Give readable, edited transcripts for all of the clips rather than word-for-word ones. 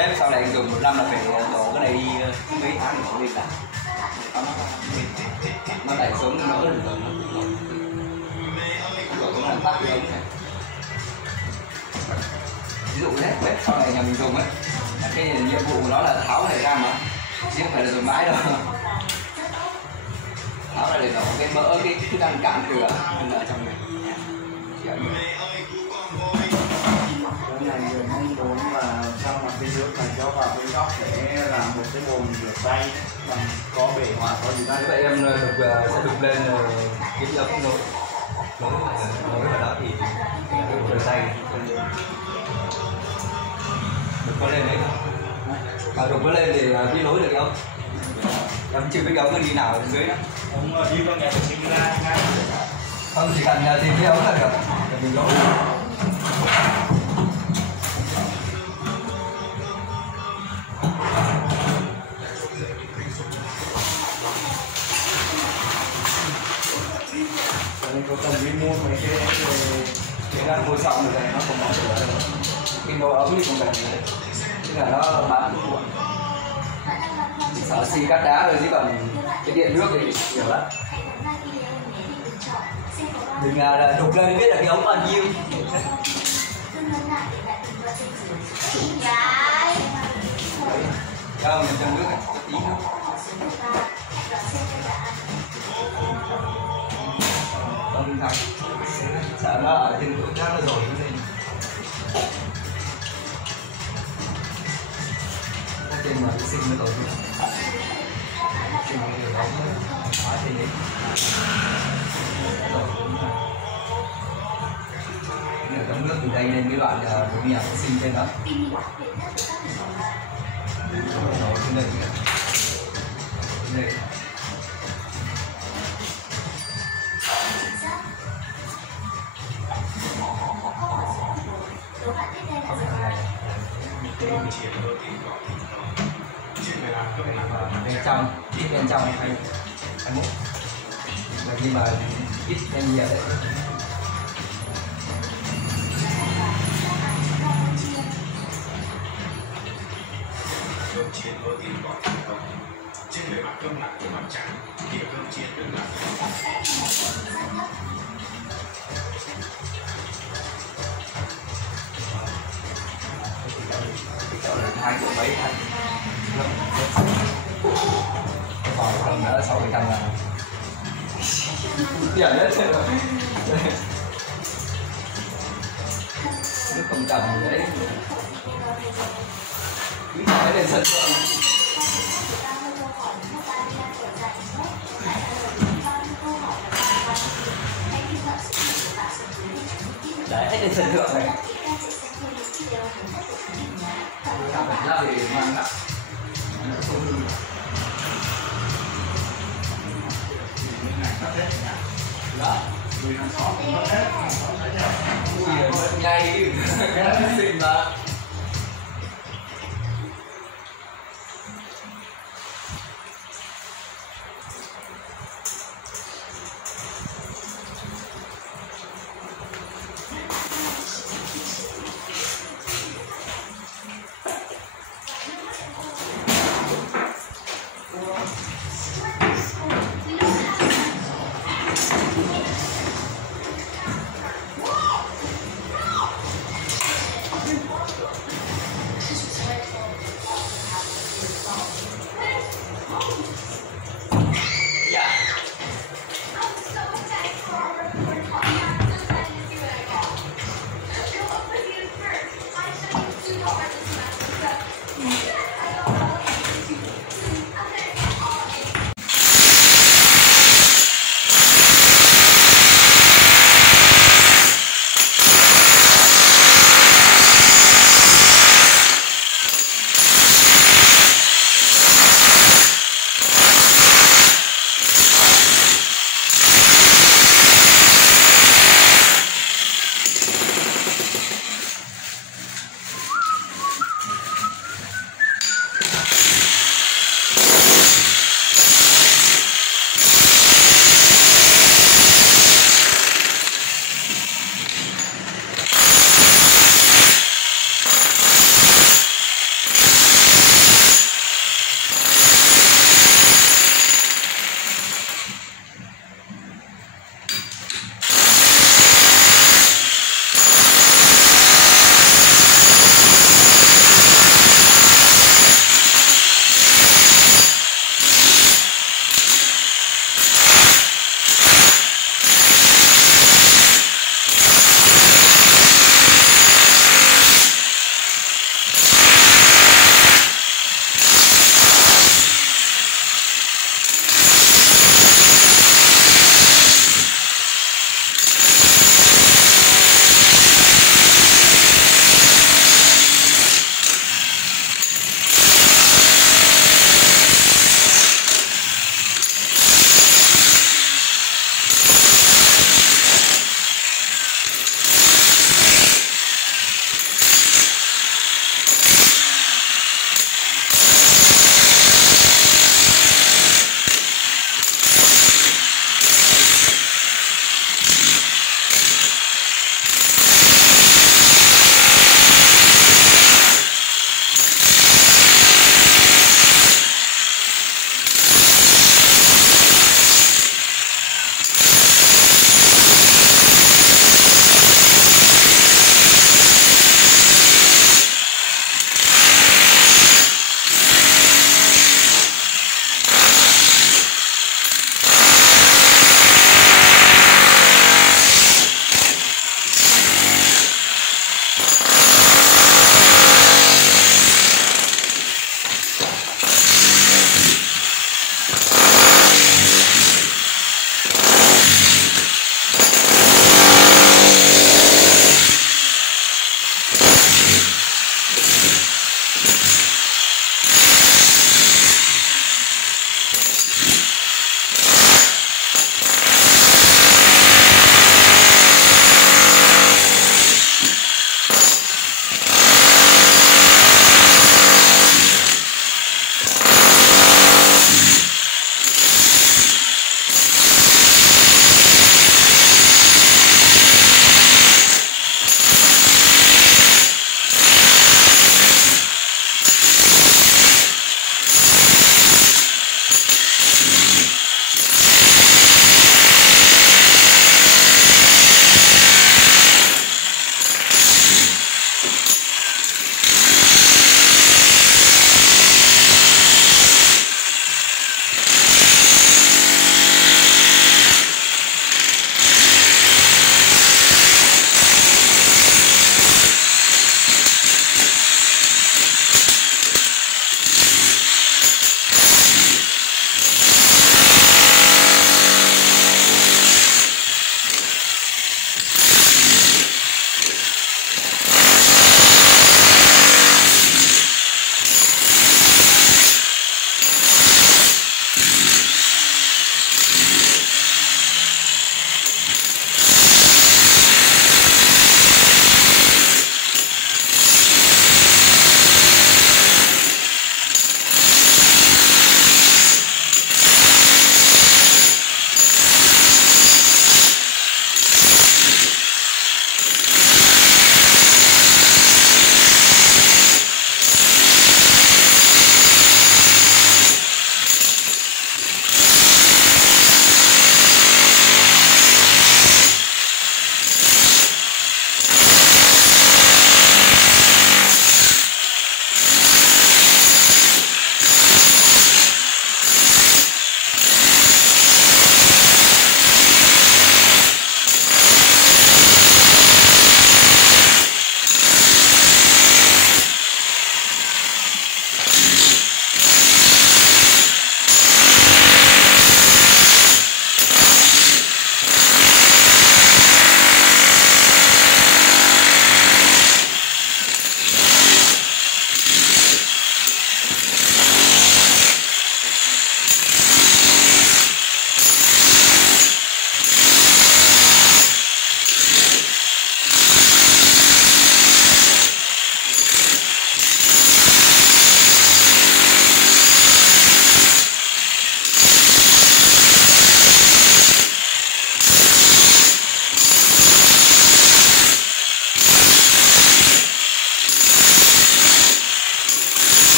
bếp sau này dùng 1 năm là phải đổ cái này đi mấy tháng thì không đi cả. Nó đẩy xuống nó đỡ được rồi. Rồi cũng làm tắt cái ống này. Ví dụ đấy, bếp sau này nhà mình dùng ấy, cái nhiệm vụ của nó là tháo này ra mà, chứ không phải là dùng mãi đâu. Tháo ra để nó cái mỡ, cái thức ăn cạn thừa ở trong này. Cái này người mong muốn là sau mặt cái nước này cho vào cái góc để làm một cái bồn rửa tay bằng có bể hòa có gì đó. Như vậy em sẽ đục lên kiếm ra cái nồi vào đó thì rửa tay. Đục có lên đấy không? Đục có lên thì đi nối được không? Em chưa biết ống nó đi nào ở dưới đó. Ông đi vào nhà mình ra ngay. Không, chỉ cần tìm cái ống là được để mình nối. Nên có cần đi mua mấy cái đang mua xong rồi nó không bán được đâu. Cái nồi ống thì không cần nữa. Tức là nó bán không muộn. Sợ xi cắt đá rồi chứ còn cái điện nước thì nhiều lắm. Đừng đục lên biết là cái ống bao nhiêu. Không, trong nước này, có tí nữa. Không thằng sợ nó ở trên cửa khác nó rồi nó lên. Nó trên mà cái sinh nó tội chứ. Sinh cái điều đó hóa trên đấy. Rồi đúng rồi. Ở trong nước từ đây lên cái đoạn nhà vệ sinh trên đó. Rồi trên đây kìa. Trên đây. Bên trong 21 nhưng mà ít em nhiều đấy. Cơm chiên có tiếng gọi thành công. Trên bề mặt cơm lạnh của mặt trắng, đĩa cơm chiên rất là hai triệu mấy thành còn không nữa 600 là tiền hết rồi. Nước không trầm đấy cứ nói lên sân thượng đấy lên sân thượng này phải ra để mang lại đó người hàng xóm cũng mất hết ui vẫn ngay cái là xinh mà.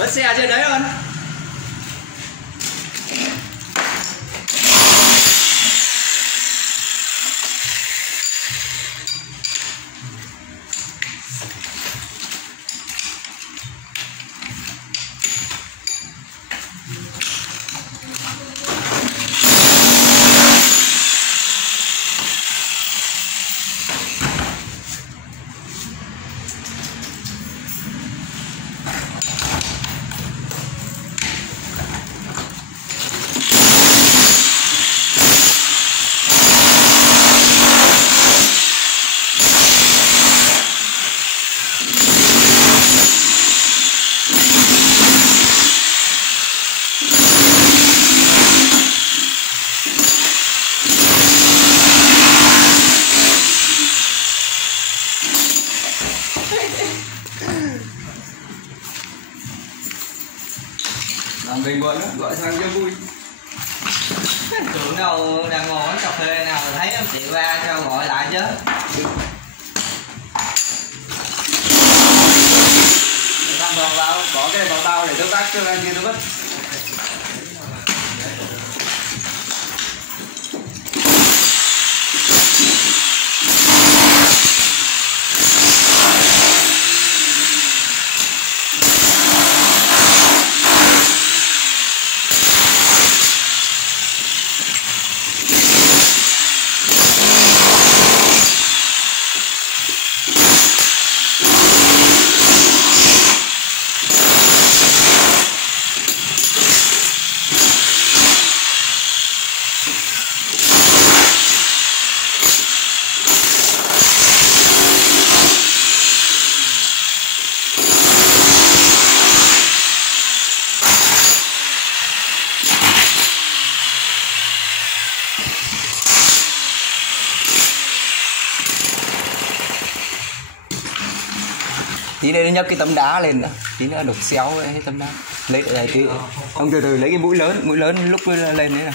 Vớt xe trên đấy luôn. làm về muộn gọi sang cho vui. Tưởng đâu đang ngồi quán cà phê nào thấy em chị ra cho gọi lại chứ. Tăng vào bỏ cái này vào bao để tôi tắt cho anh kia tôi vứt. Tí nữa nó nhấc cái tấm đá lên nữa, tí nữa đục xéo cái tấm đá. Lấy cái ông từ từ lấy cái mũi lớn lúc lên đấy này.